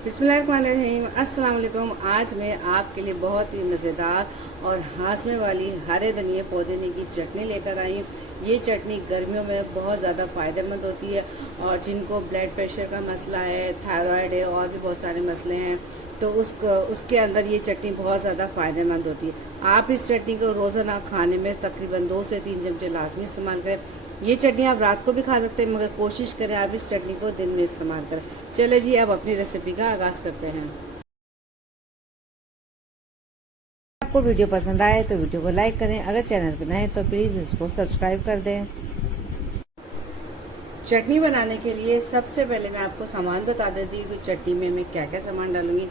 बिस्मिल्लाहिर्रहमानिर्रहीम, अस्सलाम वालेकुम। आज मैं आपके लिए बहुत ही मज़ेदार और हाजमे वाली हरे धनिया पुदीने की चटनी लेकर आई हूँ। ये चटनी गर्मियों में बहुत ज़्यादा फ़ायदेमंद होती है और जिनको ब्लड प्रेशर का मसला है, थायराइड है और भी बहुत सारे मसले हैं तो उसके अंदर ये चटनी बहुत ज़्यादा फ़ायदेमंद होती है। आप इस चटनी को रोज़ाना खाने में तकरीबन 2 से 3 चमचे लाजमी इस्तेमाल करें। ये चटनी आप रात को भी खा सकते हैं, मगर कोशिश करें आप इस चटनी को दिन में इस्तेमाल करें। चले जी, अब अपनी रेसिपी का आगाज़ करते हैं। आपको वीडियो पसंद आए तो वीडियो को लाइक करें, अगर चैनल पर नए तो प्लीज़ इसको सब्सक्राइब कर दें। चटनी बनाने के लिए सबसे पहले मैं आपको सामान बता देती हूँ कि चटनी में मैं क्या क्या सामान डालूंगी।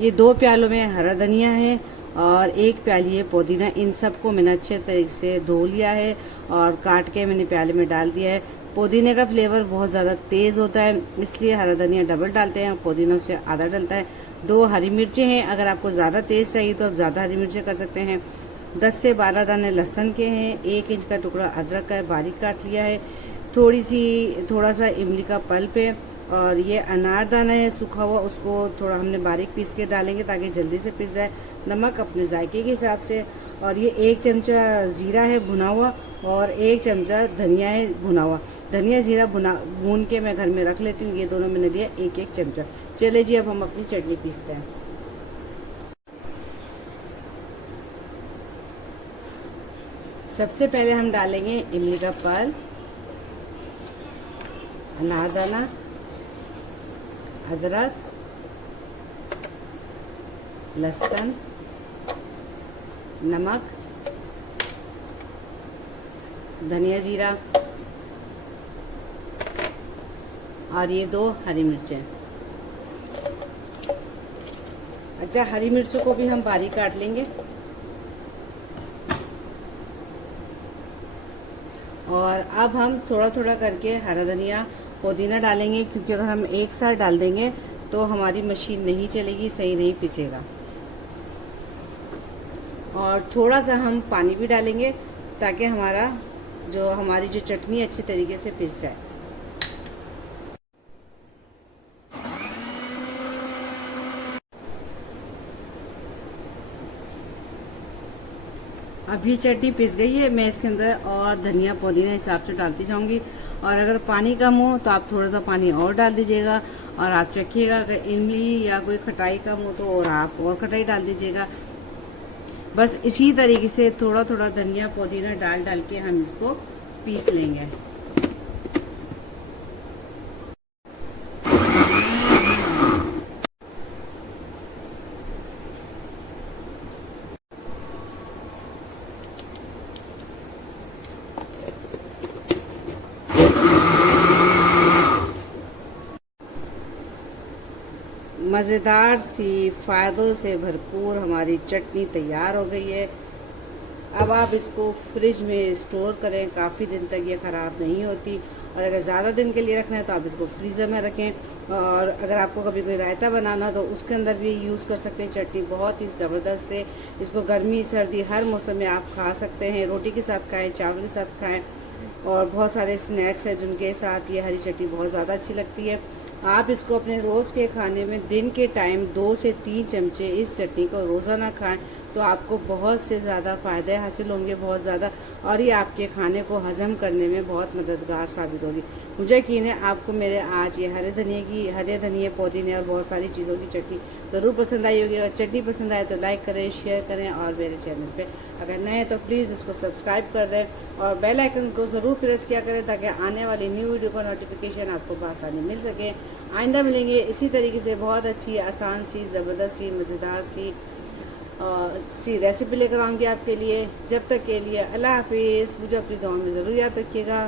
ये 2 प्यालों में हरा धनिया है और 1 प्याली है पुदीना। इन सबको मैंने अच्छे तरीके से धो लिया है और काट के मैंने प्याले में डाल दिया है। पुदीने का फ्लेवर बहुत ज़्यादा तेज़ होता है, इसलिए हरा धनिया डबल डालते हैं, पुदीना से आधा डलता है। 2 हरी मिर्चें हैं, अगर आपको ज़्यादा तेज़ चाहिए तो आप ज़्यादा हरी मिर्चें कर सकते हैं। 10 से 12 दाने लहसुन के हैं। 1 इंच का टुकड़ा अदरक का बारीक काट लिया है। थोड़ा सा इमली का पल्प है और ये अनारदाना है सूखा हुआ, उसको थोड़ा हमने बारीक पीस के डालेंगे ताकि जल्दी से पिस जाए। नमक अपने जायके के हिसाब से, और ये 1 चमचा ज़ीरा है भुना हुआ और 1 चमचा धनिया है भुना हुआ। धनिया ज़ीरा भून के मैं घर में रख लेती हूँ। ये दोनों मैंने दिया 1-1 चमचा। चले जी, अब हम अपनी चटनी पीसते हैं। सबसे पहले हम डालेंगे इमली का पल्प, अनारदाना, अदरक, लहसुन, नमक, धनिया जीरा और ये 2 हरी मिर्चें। अच्छा, हरी मिर्चों को भी हम बारीक काट लेंगे और अब हम थोड़ा थोड़ा करके हरा धनिया पुदीना डालेंगे, क्योंकि अगर हम एक साथ डाल देंगे तो हमारी मशीन नहीं चलेगी, सही नहीं पिसेगा। और थोड़ा सा हम पानी भी डालेंगे ताकि हमारी जो चटनी अच्छे तरीके से पिस जाए। अभी चटनी पिस गई है, मैं इसके अंदर और धनिया पुदीना हिसाब से डालती जाऊंगी। और अगर पानी कम हो तो आप थोड़ा सा पानी और डाल दीजिएगा और आप चखिएगा। अगर इमली या कोई खटाई कम हो तो और आप और खटाई डाल दीजिएगा। बस इसी तरीके से थोड़ा थोड़ा धनिया पुदीना डाल डाल के हम इसको पीस लेंगे। मज़ेदार सी फ़ायदों से भरपूर हमारी चटनी तैयार हो गई है। अब आप इसको फ्रिज में स्टोर करें, काफ़ी दिन तक ये ख़राब नहीं होती। और अगर ज़्यादा दिन के लिए रखना है तो आप इसको फ्रीज़र में रखें। और अगर आपको कभी कोई रायता बनाना हो तो उसके अंदर भी यूज़ कर सकते हैं। चटनी बहुत ही ज़बरदस्त है, इसको गर्मी सर्दी हर मौसम में आप खा सकते हैं। रोटी के साथ खाएँ, चावल के साथ खाएँ, और बहुत सारे स्नैक्स हैं जिनके साथ ये हरी चटनी बहुत ज़्यादा अच्छी लगती है। आप इसको अपने रोज़ के खाने में दिन के टाइम 2 से 3 चमचे इस चटनी को रोज़ाना खाएं तो आपको बहुत से ज़्यादा फ़ायदे हासिल होंगे, बहुत ज़्यादा। और ये आपके खाने को हज़म करने में बहुत मददगार साबित होगी। मुझे यकीन है आपको मेरे आज ये हरे धनिया पुदीने और बहुत सारी चीज़ों की चटनी ज़रूर पसंद आई होगी। अगर चटनी पसंद आए तो लाइक करें, शेयर करें और मेरे चैनल पे अगर नए हैं तो प्लीज़ इसको सब्सक्राइब कर दें और बेल आइकन को ज़रूर प्रेस किया करें ताकि आने वाली न्यू वीडियो का नोटिफिकेशन आपको बआसानी मिल सके। आइंदा मिलेंगे इसी तरीके से बहुत अच्छी, आसान सी, ज़बरदस्त सी, मज़ेदार सी रेसिपी लेकर आऊँगी आपके लिए। जब तक के लिए अल्लाह हाफिज़। मुझे अपनी दुआ में ज़रूर याद रखिएगा।